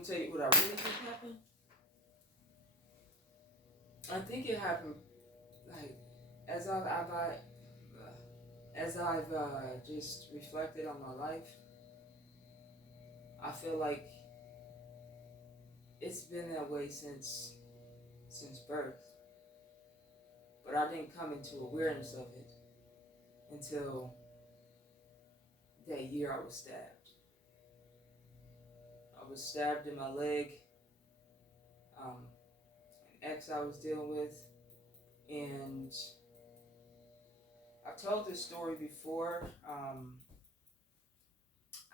me tell you what I really think happened. I think it happened like as I've just reflected on my life. I feel like it's been that way since birth, but I didn't come into awareness of it until that year I was stabbed. I was stabbed in my leg. An ex I was dealing with, and I've told this story before.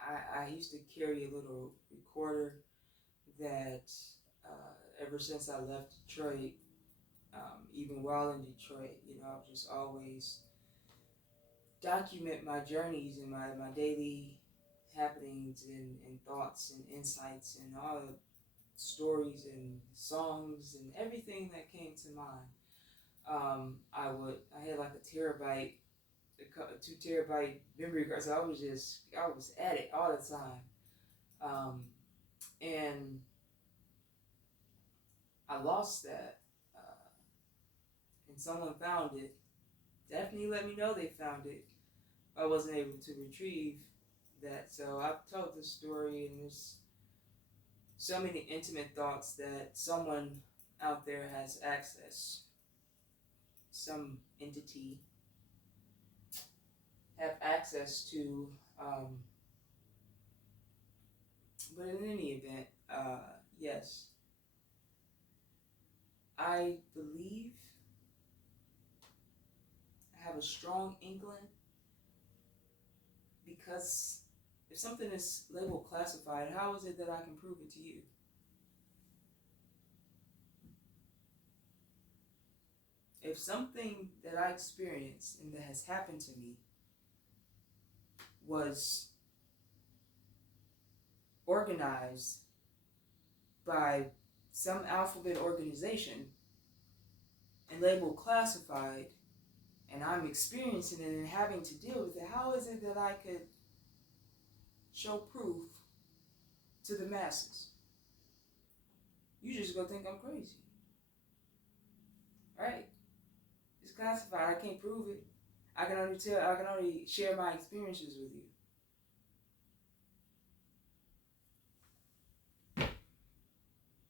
I used to carry a little recorder that ever since I left Detroit, even while in Detroit, I've just always document my journeys and my daily happenings and thoughts and insights and all the stories and songs and everything that came to mind. I had like a 2 terabyte memory card, so I was at it all the time. And I lost that, and someone found it. Definitely let me know they found it. I wasn't able to retrieve that, so I've told this story, and there's so many intimate thoughts that someone out there has access. Some entity have access to. But in any event, yes, I believe I have a strong inkling because if something is labeled classified, how is it that I can prove it to you? If something that I experienced and that has happened to me was organized by some alphabet organization and labeled classified, and I'm experiencing it and having to deal with it, how is it that I could show proof to the masses? You just gonna think I'm crazy, right? It's classified. I can't prove it. I can only share my experiences with you.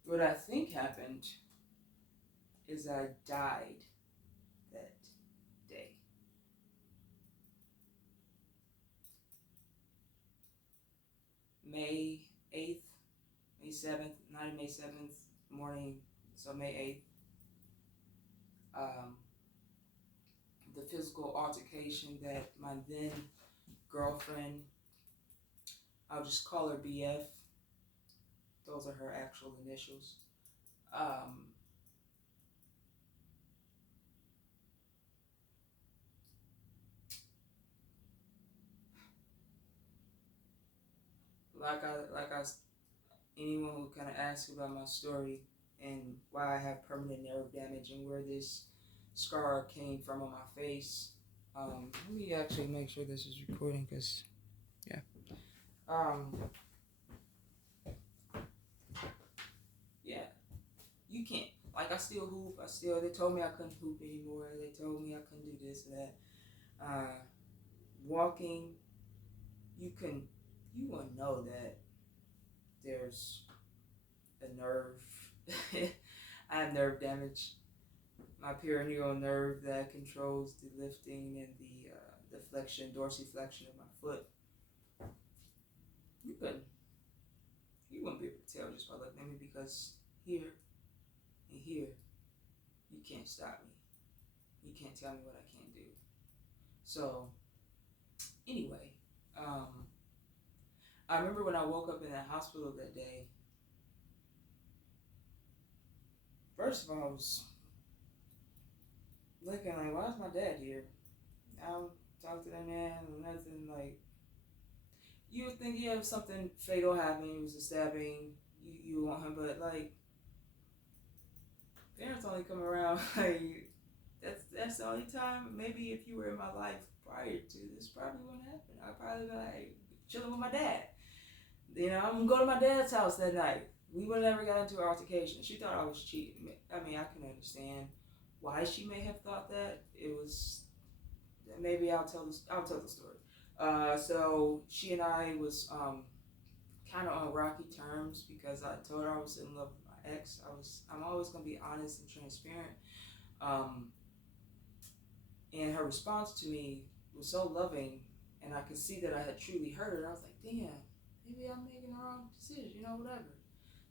What I think happened is I died that day. May 8th, May 7th, not May 7th morning, so May 8th. The physical altercation that my then girlfriend, I'll just call her BF, those are her actual initials. Um, like I anyone who kind of asks about my story and why I have permanent nerve damage and where this scar came from on my face. Let me actually make sure this is recording because, yeah. Um, yeah, you can't. Like, I still hoop. They told me I couldn't hoop anymore. They told me I couldn't do this and that. Walking, you won't know that there's a nerve. I have nerve damage. My peroneal nerve that controls the lifting and the flexion, dorsiflexion of my foot. You wouldn't be able to tell just by looking at me because here and here, you can't stop me. You can't tell me what I can't do. So, anyway, I remember when I woke up in that hospital that day. First of all, I was looking like, why is my dad here? I don't talk to that man or nothing. Like, you would think, yeah, if something fatal happened, it was a stabbing, you want him, but like, parents only come around like that's the only time. Maybe if you were in my life prior to this, probably wouldn't happen. I'd probably be like chilling with my dad. I'm gonna go to my dad's house that night. we would never got into an altercation. She thought I was cheating. I mean, I can understand why she may have thought that. It was maybe I'll tell the story. So she and I was kind of on rocky terms because I told her I was in love with my ex. I'm always gonna be honest and transparent. Um, and her response to me was so loving, and I could see that I had truly hurt her. And I was like, damn, maybe I'm making the wrong decision, whatever.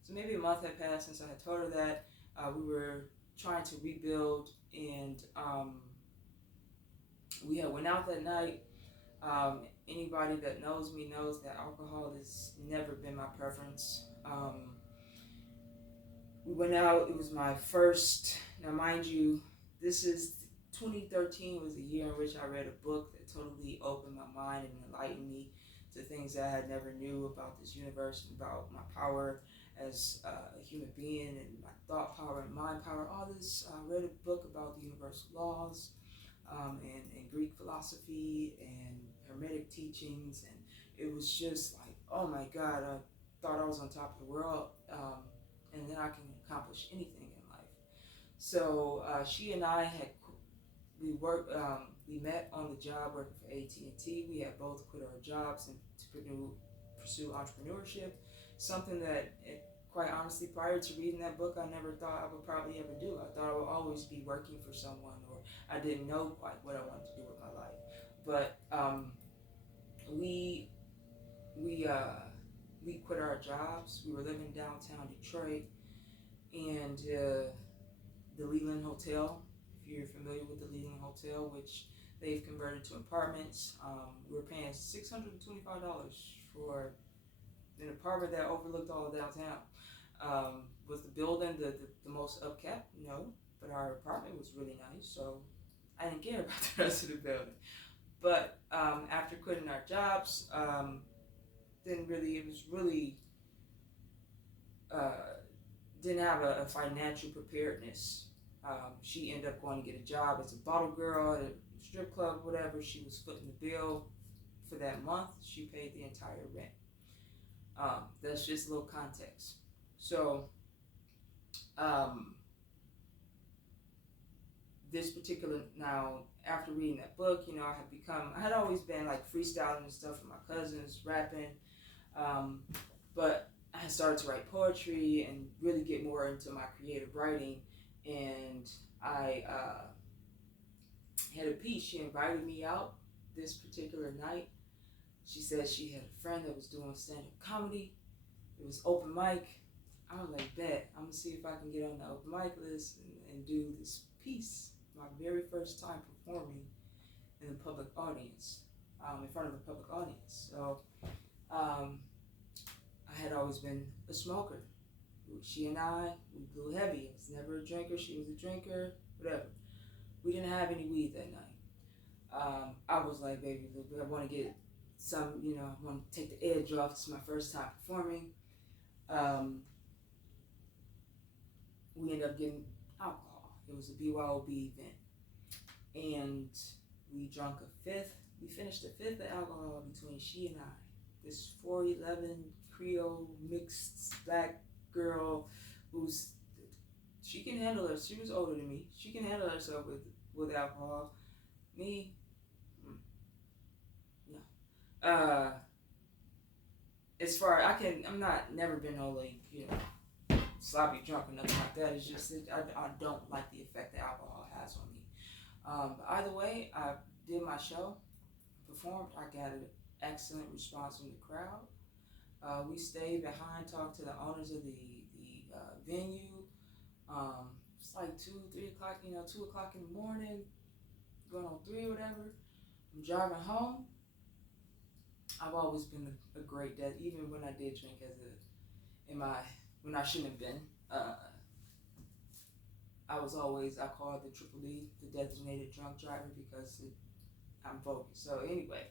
So maybe a month had passed since I had told her that. We were trying to rebuild, and we had went out that night. Anybody that knows me knows that alcohol has never been my preference. We went out. It was my first. Now, mind you, this is 2013 was the year in which I read a book that totally opened my mind and enlightened me to things that I had never knew about this universe and about my power as a human being and my thought power and mind power. All this. I read a book about the universal laws and Greek philosophy and Hermetic teachings, and it was just like, oh my God, I thought I was on top of the world, and then I can accomplish anything in life. So she and I had we met on the job working for AT&T. We had both quit our jobs and to pursue entrepreneurship, something that quite honestly, prior to reading that book, I never thought I would probably ever do. I thought I would always be working for someone, or I didn't know quite what I wanted to do with my life. But we we uh, we quit our jobs. We were living downtown Detroit, and the Leland Hotel. If you're familiar with the Leland Hotel, which they've converted to apartments, we were paying $625 for an apartment that overlooked all of downtown. Was the building the most upkept? No, but our apartment was really nice, so I didn't care about the rest of the building. But after quitting our jobs, it was really uh, didn't have a financial preparedness. She ended up going to get a job as a bottle girl at a strip club, whatever. She was footing the bill for that month. She paid the entire rent. That's just a little context. So, um, this particular, now, after reading that book, I had always been like freestyling and stuff with my cousins, rapping, but I had started to write poetry and really get more into my creative writing. And I had a piece. She invited me out this particular night. She said she had a friend that was doing stand-up comedy. It was open mic. I was like, bet, I'm gonna see if I can get on the open mic list and do this piece. My very first time performing in a public audience, in front of a public audience. So I had always been a smoker. She and we blew heavy. I was never a drinker. She was a drinker, whatever. We didn't have any weed that night. I was like, baby, I want to get some, I want to take the edge off. It's my first time performing. We ended up getting alcohol. It was a BYOB event. And we drank a fifth. We finished a fifth of alcohol between she and I. This 4'11" Creole mixed black girl she can handle her. She was older than me. She can handle herself with alcohol. Me, no. As far I'm not never been no sloppy drunk or nothing like that. It's just I don't like the effect that alcohol has on me. But either way, I did my show, performed. I got an excellent response from the crowd. We stayed behind, talked to the owners of the venue. It's like 2-3 o'clock, 2 o'clock in the morning, going on 3 or whatever. I'm driving home. I've always been a great dad, even when I did drink when I shouldn't have been. I called the Triple D, the designated drunk driver, because I'm focused. So anyway,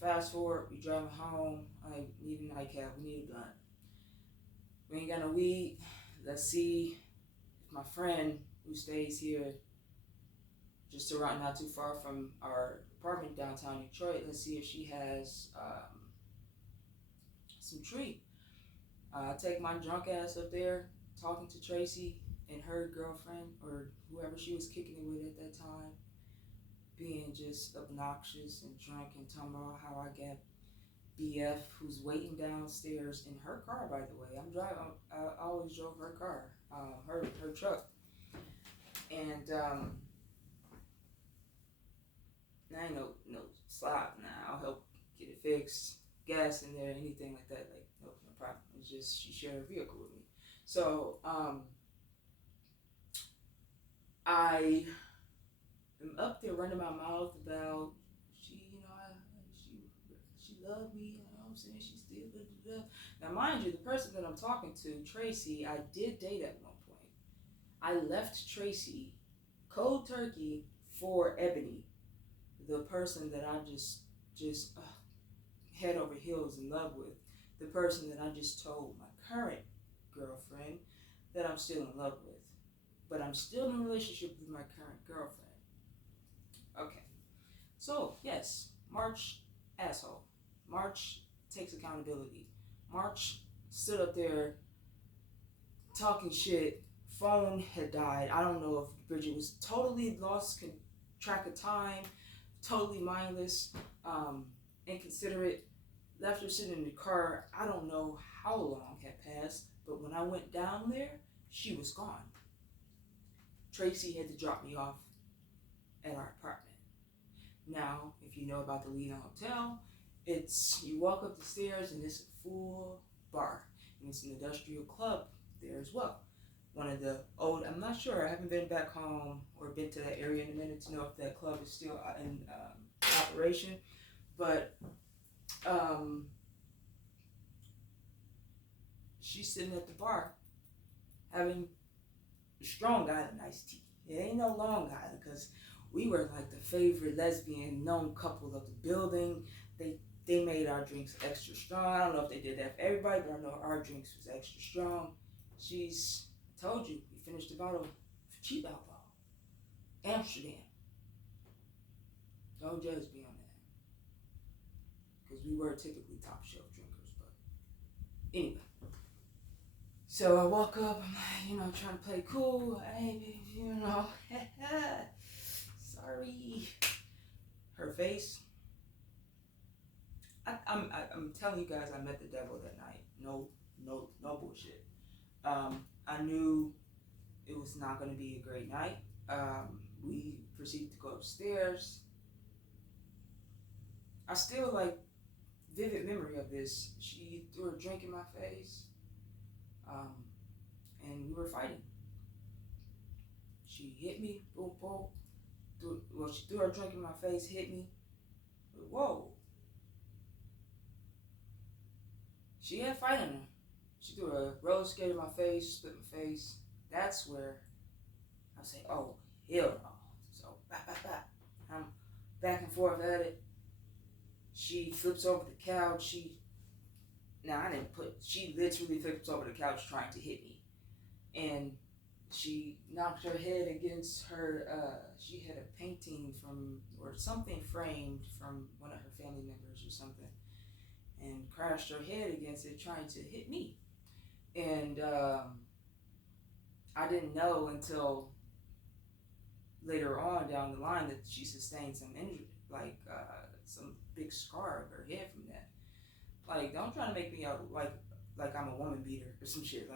fast forward, we driving home. I need a nightcap. We need a blunt. We ain't got no weed. Let's see if my friend who stays here, just around not too far from our apartment downtown Detroit, let's see if she has some tree. I take my drunk ass up there talking to Tracy and her girlfriend or whoever she was kicking it with at that time, being just obnoxious and drunk and talking about how I got BF who's waiting downstairs in her car. By the way, I'm driving. I always drove her car, her truck, and I ain't no slop. Nah, I'll help get it fixed, gas in there, anything like that. Like no problem. It's just she shared her vehicle with me, so I am up there running my mouth about she loved me. You know what I'm saying? She still da, da, da. Now, mind you, the person that I'm talking to, Tracy, I did date at one point. I left Tracy cold turkey for Ebony, the person that I just head over heels in love with, the person that I just told my current girlfriend that I'm still in love with, but I'm still in a relationship with my current girlfriend. Okay, so yes, March asshole. March takes accountability. March stood up there talking shit. Phone had died. I don't know if Bridget was totally lost track of time, totally mindless, inconsiderate, left her sitting in the car. I don't know how long had passed, but when I went down there, she was gone. Tracy had to drop me off at our apartment. Now, if you know about the Lena Hotel, you walk up the stairs and it's a full bar, and it's an industrial club there as well. One of the old, I'm not sure, I haven't been back home or been to that area in a minute to know if that club is still in operation, but she's sitting at the bar having a Strong Island iced tea. It ain't no Long Island, because we were like the favorite lesbian known couple of the building. They made our drinks extra strong. I don't know if they did that for everybody, but I know our drinks was extra strong. I told you, we finished the bottle of cheap alcohol. Amsterdam. Don't judge me on that. Because we were typically top shelf drinkers, but anyway. So I walk up, I'm like, trying to play cool. Hey, sorry. Her face. I'm telling you guys, I met the devil that night. No bullshit. I knew it was not going to be a great night. We proceeded to go upstairs. I still vivid memory of this. She threw a drink in my face, and we were fighting. She hit me, boom, boom. She threw her drink in my face, hit me. Whoa. She had fight in her. She threw a roller skate in my face, split my face. That's where I say, oh, hell no. So, I'm back and forth at it. She flips over the couch. She literally flips over the couch trying to hit me. And she knocked her head against her, she had a painting or something framed from one of her family members or something, and crashed her head against it trying to hit me. And I didn't know until later on down the line that she sustained some injury, some big scar of her head from that. Don't try to make me out like I'm a woman beater or some shit.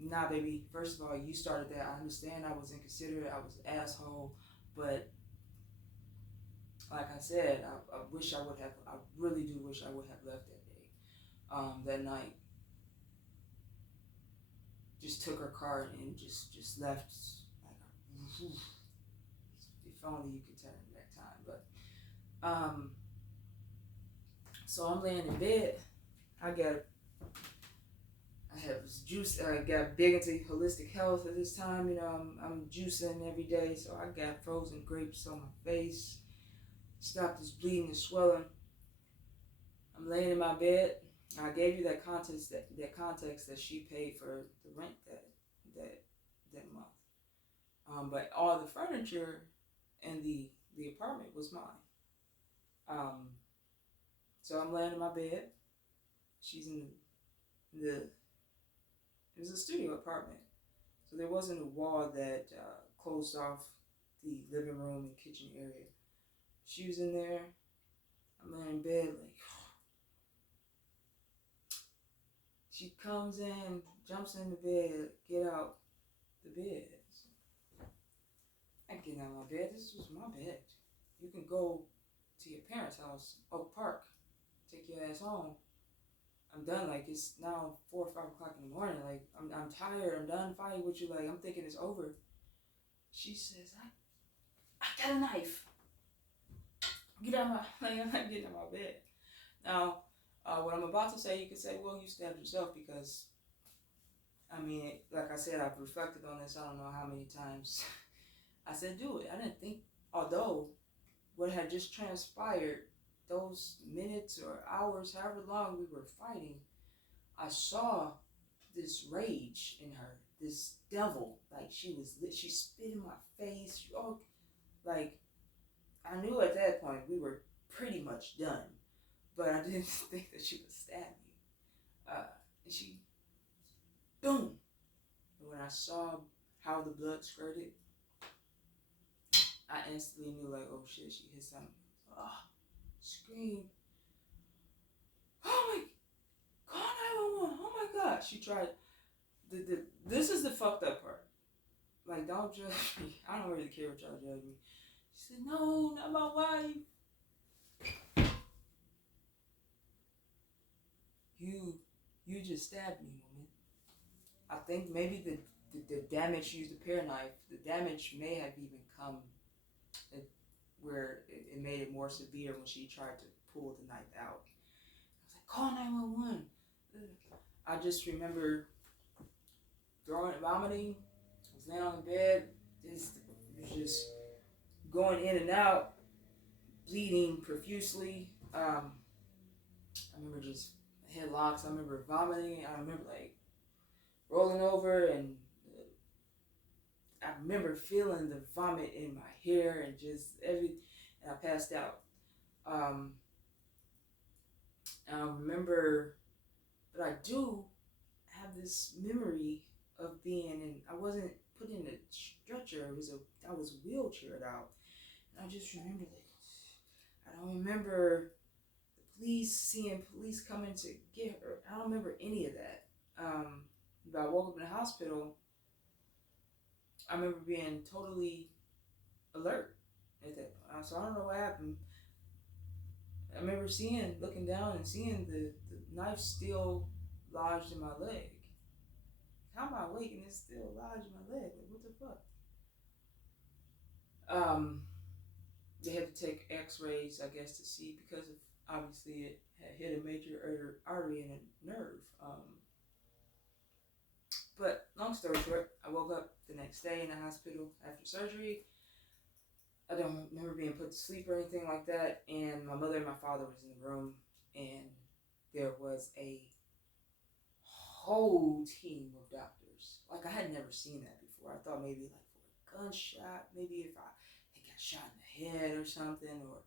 Nah, baby. First of all, you started that. I understand I was inconsiderate. I was an asshole. But like I said, I really do wish I would have left that day. That night. Just took her car and just left. If only you could turn back time. But so I'm laying in bed. I have juice. I got big into holistic health at this time. I'm juicing every day, so I got frozen grapes on my face. Stop this bleeding and swelling. I'm laying in my bed. I gave you that context that she paid for the rent that month. But all the furniture in the apartment was mine. So I'm laying in my bed. She's in the was a studio apartment. So there wasn't a wall that closed off the living room and kitchen area. She was in there. I'm laying in bed like, she comes in, jumps in the bed, get out the bed. I get out of my bed. This was my bed. You can go to your parents' house, Oak Park, take your ass home. I'm done. Like, it's now 4 or 5 o'clock in the morning. Like, I'm tired. I'm done fighting with you. Like, I'm thinking it's over. She says, I got a knife. Get out of my, like, I'm not getting out of my bed. Now, what I'm about to say, you could say, well, you stabbed yourself because, I mean, like I said, I've reflected on this I don't know how many times. I said, do it. I didn't think, although what had just transpired, those minutes or hours, however long we were fighting, I saw this rage in her, this devil. Like, she spit in my face. Like, I knew at that point we were pretty much done, but I didn't think that she would stab me. And she, boom. And when I saw how the blood squirted, I instantly knew, like, oh shit, she hit something. Screamed. Oh my, call 911. Oh my God. She tried. This is the fucked up part. Like, don't judge me. I don't really care what y'all judge me. She said, no, not my wife. You just stabbed me, woman. I think maybe the damage, she used a pear knife, the damage may have even come where it made it more severe when she tried to pull the knife out. I was like, call 911. I just remember vomiting. I was laying on the bed. It was just going in and out, bleeding profusely. I remember just headlocks. I remember vomiting. I remember like rolling over, and I remember feeling the vomit in my hair and just and I passed out. And I remember, but I do have this memory of being in, I wasn't put in a stretcher, I was wheelchaired out. And I just remember I don't remember seeing police coming to get her. I don't remember any of that. But I woke up in the hospital. I remember being totally alert at that point. So I don't know what happened. I remember looking down and seeing the knife still lodged in my leg. How am I awake and it's still lodged in my leg? Like, what the fuck? They had to take x-rays, I guess, to see, because of, obviously it had hit a major artery and a nerve. But long story short, I woke up the next day in the hospital after surgery. I don't remember being put to sleep or anything like that. And my mother and my father was in the room, and there was a whole team of doctors. Like, I had never seen that before. I thought maybe like for a gunshot, maybe if I got shot in the head or something, or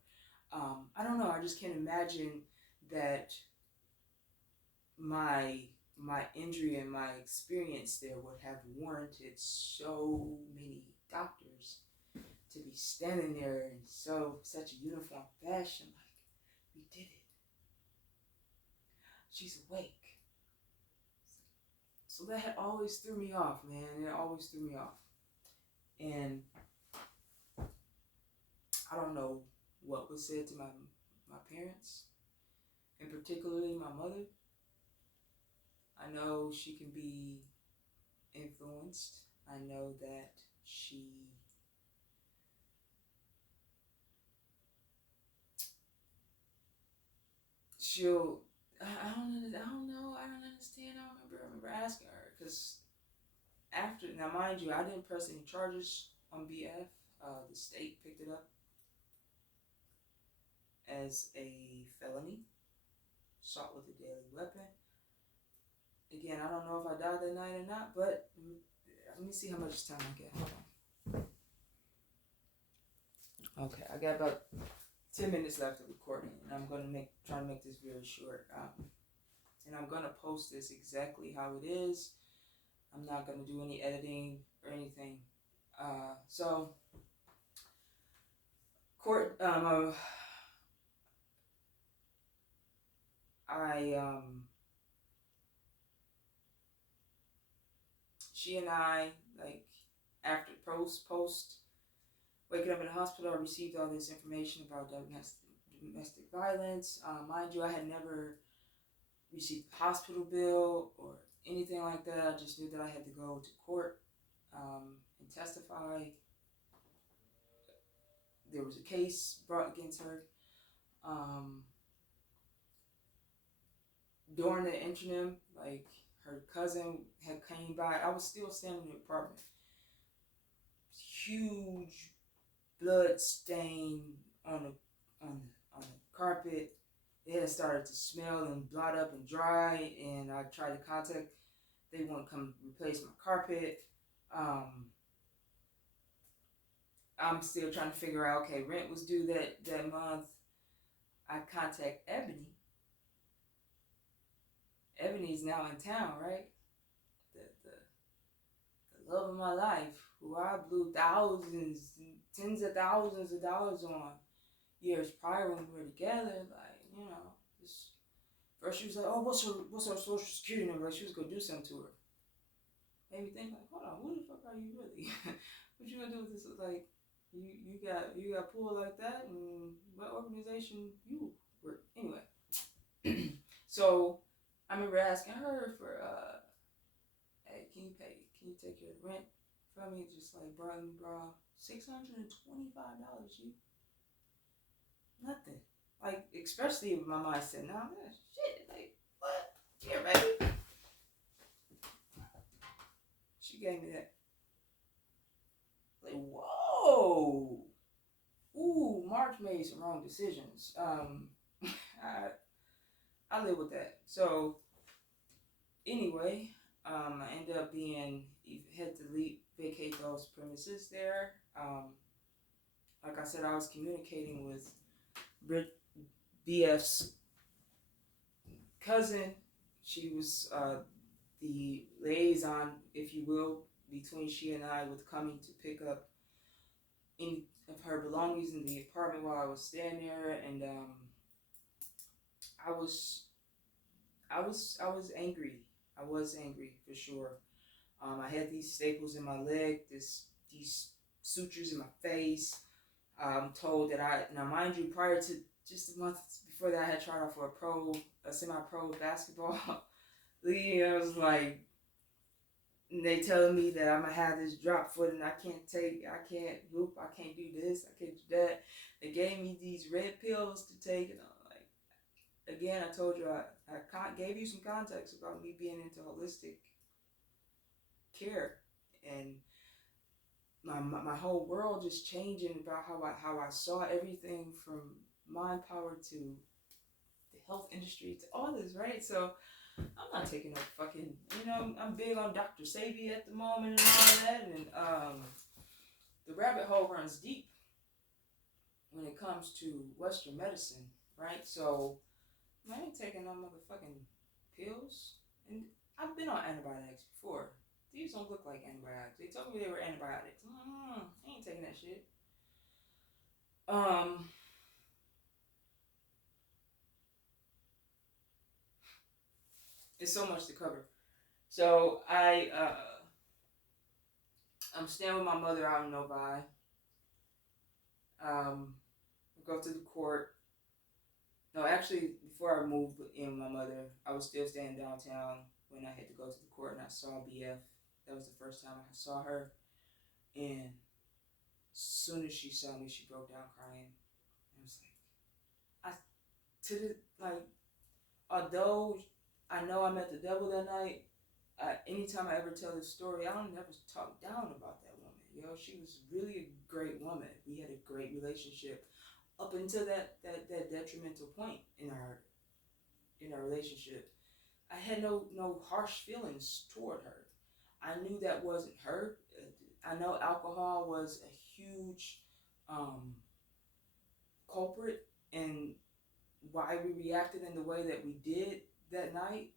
I don't know. I just can't imagine that my injury and my experience there would have warranted so many doctors to be standing there in such a uniform fashion. Like, we did it. She's awake. So that always threw me off, man. It always threw me off. And I don't know what was said to my parents, and particularly my mother. I know she can be influenced. I know that she'll, I don't know, I don't understand. I remember asking her, because after, now mind you, I didn't press any charges on BF. The state picked it up as a felony, assault with a deadly weapon. Again, I don't know if I died that night or not, but let me see how much time I get. Hold on. Okay, I got about 10 minutes left of recording, and I'm going to try to make this very short. And I'm going to post this exactly how it is. I'm not gonna do any editing or anything. So court. I She and I, like, after post waking up in the hospital, I received all this information about domestic violence. Mind you, I had never received a hospital bill or anything like that. I just knew that I had to go to court and testify. There was a case brought against her. Um, During the interim, like, her cousin had came by. I was still standing in the apartment. Huge blood stain on the carpet. It had started to smell and blot up and dry, and I tried to contact. They wouldn't come replace my carpet. I'm still trying to figure out. Okay, rent was due that month. I contact Ebony. Ebony's now in town, right? The love of my life, who I blew thousands, tens of thousands of dollars on years prior when we were together. Like, just first she was like, "Oh, what's her social security number?" Like, she was gonna do something to her. Made me think, like, hold on, who the fuck are you really? What you gonna do with this? Like, you got pulled like that, and what organization you were anyway? So I remember asking her for, hey, can you take care of the rent for me? Just like, bro, $625. You nothing. Like, especially if my mind said, nah, man, shit. Like, what? Here, baby. She gave me that. Like, whoa. Ooh, March made some wrong decisions. I live with that. So anyway, I ended up had to vacate those premises there. Like I said, I was communicating with BF's cousin. She was the liaison, if you will, between she and I, with coming to pick up any of her belongings in the apartment while I was staying there, and I was angry. I was angry for sure. I had these staples in my leg, these sutures in my face. I'm told that now mind you, prior to just a month before that, I had tried out for a semi-pro basketball league. I was like, they telling me that I'm gonna have this drop foot and I can't whoop, I can't do this, I can't do that. They gave me these red pills to take, and I'm like, again, I told you, I gave you some context about me being into holistic care, and my whole world just changing about how I saw everything, from mind power to the health industry to all this, right? So I'm not taking no fucking, I'm big on Dr. Sabi at the moment and all that, and the rabbit hole runs deep when it comes to Western medicine, right? So I ain't taking no motherfucking pills, and I've been on antibiotics before. These don't look like antibiotics. They told me they were antibiotics. I ain't taking that shit. It's so much to cover. So I'm staying with my mother out in Novi. Go to the court. No, actually, before I moved in with my mother, I was still staying downtown when I had to go to the court, and I saw BF. That was the first time I saw her, and as soon as she saw me, she broke down crying. I was like, although I know I met the devil that night, anytime I ever tell this story, I don't never talk down about that woman. She was really a great woman. We had a great relationship up until that detrimental point in our relationship. I had no harsh feelings toward her. I knew that wasn't her. I know alcohol was a huge culprit in why we reacted in the way that we did that night.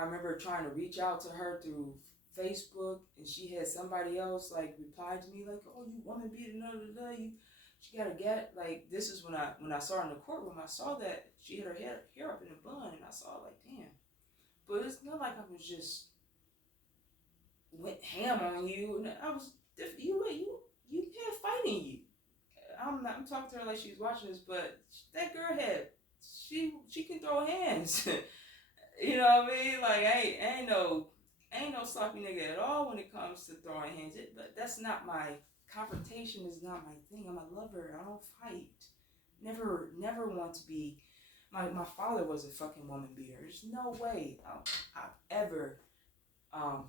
I remember trying to reach out to her through Facebook, and she had somebody else like reply to me like, "Oh, you woman beating you." She gotta get like this is when I saw her in the courtroom. I saw that she had her hair up in a bun, and I saw like, damn. But it's not like I was just went ham on you, and I was you had fight in you. I'm talking to her like she's watching this, but that girl had she can throw hands. You know what I mean? Like ain't no sloppy nigga at all when it comes to throwing hands. But that's not my confrontation. Is not my thing. I'm a lover. I don't fight. Never want to be. My father was a fucking woman beater. There's no way I've ever um,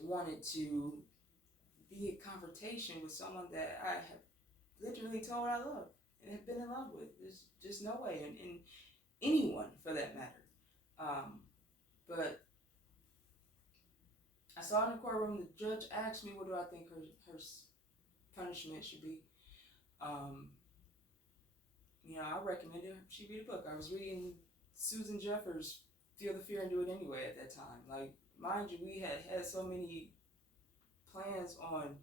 wanted to be in confrontation with someone that I have literally told I love and have been in love with. There's just no way, and anyone for that matter. But I saw in the courtroom the judge asked me what do I think her punishment should be. I recommended she read a book. I was reading Susan Jeffers' Feel the Fear and Do It Anyway at that time. Like, mind you, we had so many plans on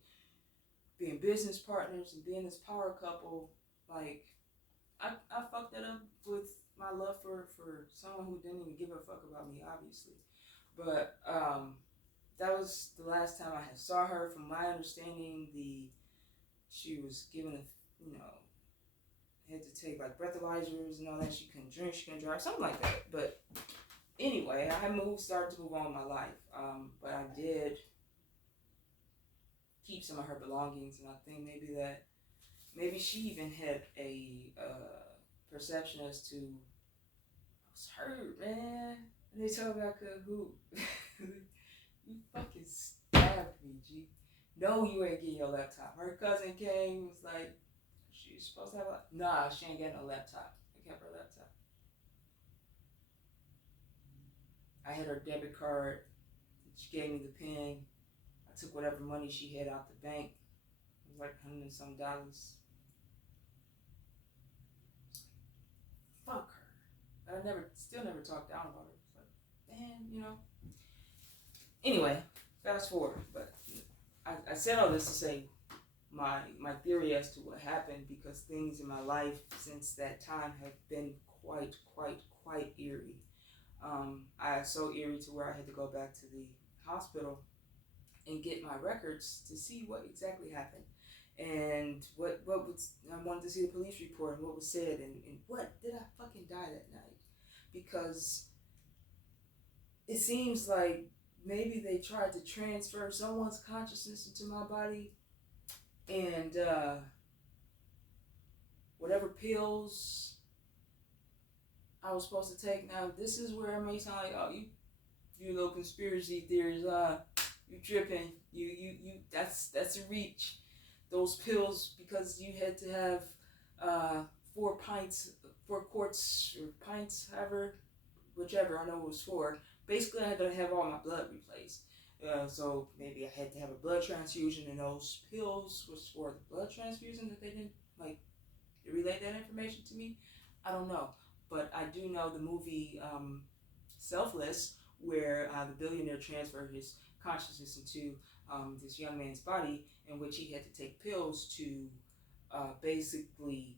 being business partners and being this power couple. Like, I fucked that up with my love for someone who didn't even give a fuck about me, obviously. But that was the last time I had saw her. From my understanding, she was given had to take like breathalyzers and all that. She couldn't drink, she couldn't drive, something like that. But anyway, I started to move on in my life. But I did keep some of her belongings, and I think maybe she even had a perception as to I was hurt, man. And they told me I could hoop. You fucking stabbed me, G. No, you ain't getting your laptop. Her cousin came, was like, she's supposed to have nah, she ain't getting no laptop. I kept her laptop. I had her debit card. She gave me the pin. I took whatever money she had out the bank. It was like $100 and some. Fuck her. I still never talked down about her. It's like, man, Anyway, fast forward. But I said all this to say my theory as to what happened, because things in my life since that time have been quite eerie. So eerie to where I had to go back to the hospital and get my records to see what exactly happened, and what was I wanted to see the police report and what was said, and what did I fucking die that night, because it seems like maybe they tried to transfer someone's consciousness into my body, and whatever pills I was supposed to take. Now this is where it may sound like, oh, you little conspiracy theories, you tripping, you that's a reach. Those pills, because you had to have 4 quarts or pints, whichever, I know it was 4. Basically, I had to have all my blood replaced. So maybe I had to have a blood transfusion, and those pills was for the blood transfusion that they didn't relay that information to me. I don't know, but I do know the movie Selfless, where the billionaire transferred his consciousness into this young man's body, in which he had to take pills to basically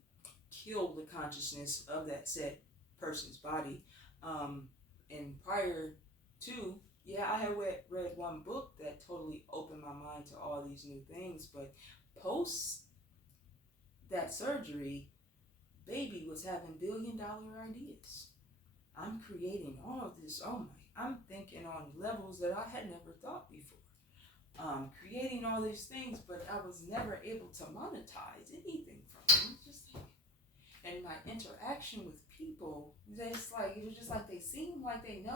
kill the consciousness of that said person's body. And prior to, I had read one book that totally opened my mind to all these new things, but post that surgery, baby was having $1 billion ideas. I'm creating all of this. I'm thinking on levels that I had never thought before. Creating all these things, but I was never able to monetize anything from them. And my interaction with people, it was just like they seem like they know